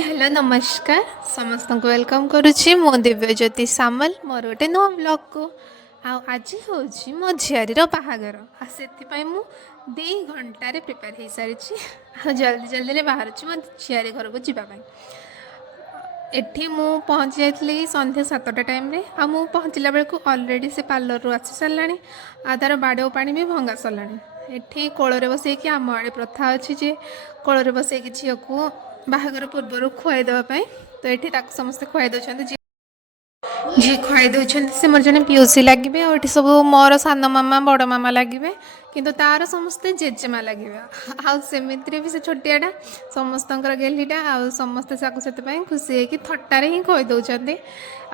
Hello नमस्कार समस्त को वेलकम करुच्ची मो दिव्यज्योति सामल मोर गोटे नुआ ब्लॉग को आज हूँ मो झीआरी बाहागर से मु 2 घंटे प्रिपेयर हो सारी जल्दी जल्दी बाहर मो झीआरी घर को जावाई एठी मु पहुँची जाइली संध्या 7टा टाइम रे आ मु पहुँचला बेलू अलरेडी से पार्लर रू आसी साराणी आ तार बाड़ो पानी भी भंगा साराणी एठी कोଳରେ बसैकी आम आड़े प्रथा अच्छी जे कोଳରେ बसैकी झील को बाहागर पूर्वर खुआई देवाई तो ये समस्ते खुआई दौरान जी खुआई दौरान से मोर जड़े पीओसी लगे और सब मोर सान मामा बड़ मामा लगे किंतु तार समस्ते जेजेमा लगे आमती भी से छोटियाटा समस्त गेलीटा आ समस्ते से खुशी होगी थट्टारे ही खुआई दौरान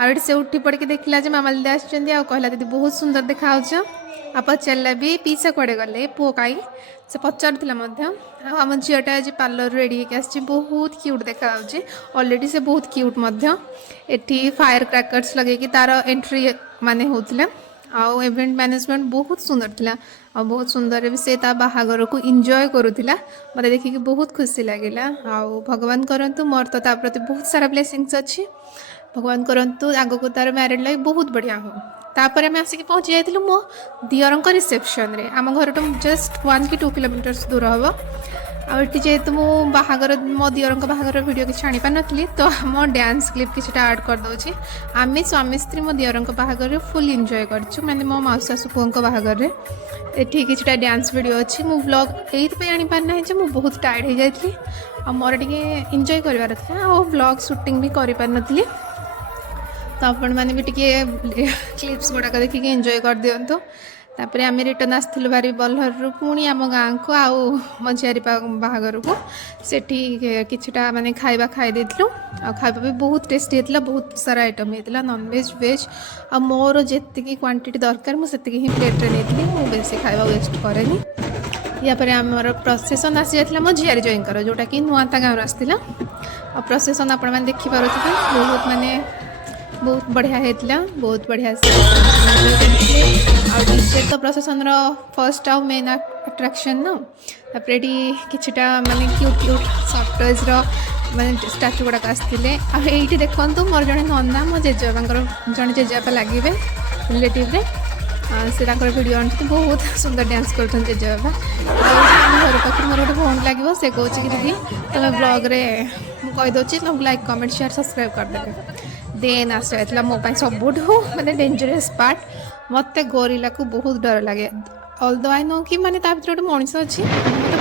आठ से उठी पड़ी देखला मामा दीदी आसला दीदी बहुत सुंदर देखा आ पचारा भी पीसा कड़े गले पुओ कहीं से पचारूला आम झीटा आज पार्लर रेडी होगी बहुत क्यूट देखा अलरेडी से बहुत क्यूट एटी फायर क्रैकर्स लगे तार एंट्री माने होता आउ इवेंट मैनेजमेंट बहुत सुंदर थिला आ बहुत सुंदर भी से बाहागर को एंजॉय करूला मत देखिए बहुत खुशी लगे आउ भगवान करंतु मोर तो प्रति बहुत सारा ब्लेसिंग्स अच्छी भगवान करंतु आग को तार मैरिड लाइफ बहुत बढ़िया हो तापर आम आसिक पहुँची जाइलु मो दियर रिसेप्शन रे आम घर तो जस्ट 1 कि 2 किलोमीटर्स दूर हम आठी जेहेतु मु बाहागर मो दियर बाहागर वीडियो किसी आनी पार नी तो मो डांस क्लिप किसी ऐड कर दूसरी आम स्वामी स्त्री मो दियर बाहागर फुल एंजॉय करछु माने मो मौसा शाशु पुओं बाहागर एठी किसी डांस वीडियो अच्छी मु व्लॉग ये आनी पार ना मु बहुत टायर्ड हो जाती आ मोर टिके एंजॉय करार था आ व्लॉग शूटिंग भी कर पार नी तो आपण मैंने भी टिके क्लिप्स गुड़ाक देखिए एंजॉय कर दिंतु तापर आम रिटर्न आसलु भारी बल्लर पुणी आम गाँव को आउ मो झीआरी बाहागर को सेठी किछटा माने खाइबा खाई देथिलु आ खाइबा भी बहुत टेस्टी होता बहुत सारा आइटम होता नॉनवेज वेज आ मोर जेतिकी क्वांटिटी दरकार मुझे ही प्लेट रे नेथिली मु बेसी खाइबा वेस्ट करेनी या पर आमर प्रोसेसन आसी जाता मो झीआरी जईंकर जोटा कि नुआता गाँव आसला आ प्रोसेसन आपण मैंने देखिपे बहुत माने बहुत बढ़िया होता बहुत बढ़िया से डीजे तो प्रशासन फर्स्ट आउ मेन अट्राक्शन न तापर किछटा माने क्यूट क्यूट सफ्टवेयर माने स्टाचू गुड़ाक आसते आईटी देखु मोर जड़े नना मो जेजेबापर जड़े जेजेबापा लगे रिलेटिव से वीडियो आनी बहुत सुंदर डांस कर जेजेबापा घर पाखे मोर गोटे फोन लगे से कहे कि दीदी तुम ब्लॉग रे कहीदे तुमको लाइक कमेंट शेयर सब्सक्राइब करदे देन आस जाता मोपाई सबुठ माने डेंजरस पार्ट मत गोरिला को बहुत डर लगे अल्दो आई नो कि माने गोटे मनीष अच्छी मत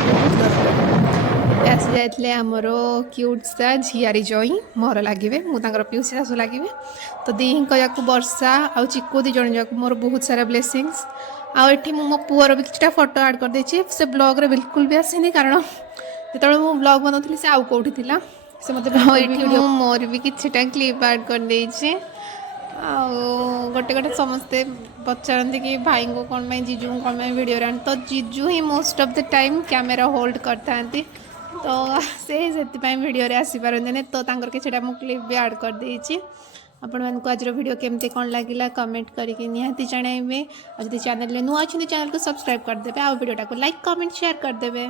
बहुत डर लगे आसी जाते आमर क्यूट सा झीआरी जई मोर लगे मुझे पीउसी शाशु लगे तो दीक वर्षा आ चिकू दी जन जाक मोर बहुत सारा ब्लेसिंग्स आठी मो पुअर भी किसी फोटो ऐड कर देछि से ब्लॉग रे बिल्कुल भी आसीनी कारण जो मु ब्लॉग बनाऊली से आउ कौटी थिला से मत मोर भी किछटा क्लिप ऐड कर देछि गोटे गोटे समस्ते पचारती कि भाई को कौन जीजू को कौन वीडियो रे तो जीजू ही most of the time camera hold करता तो से वीडियो रे आसी पारंती तो तांकर किछटा मु क्लिप भी ऐड कर देछि आपण मानक आज वीडियो केमती कौन लगिला कमेंट करके निहाती जणाइबे आ जदि चैनल नुआ अछि चैनल को सब्सक्राइब कर देबे आ वीडियोटा को लाइक कमेंट शेयर कर देबे।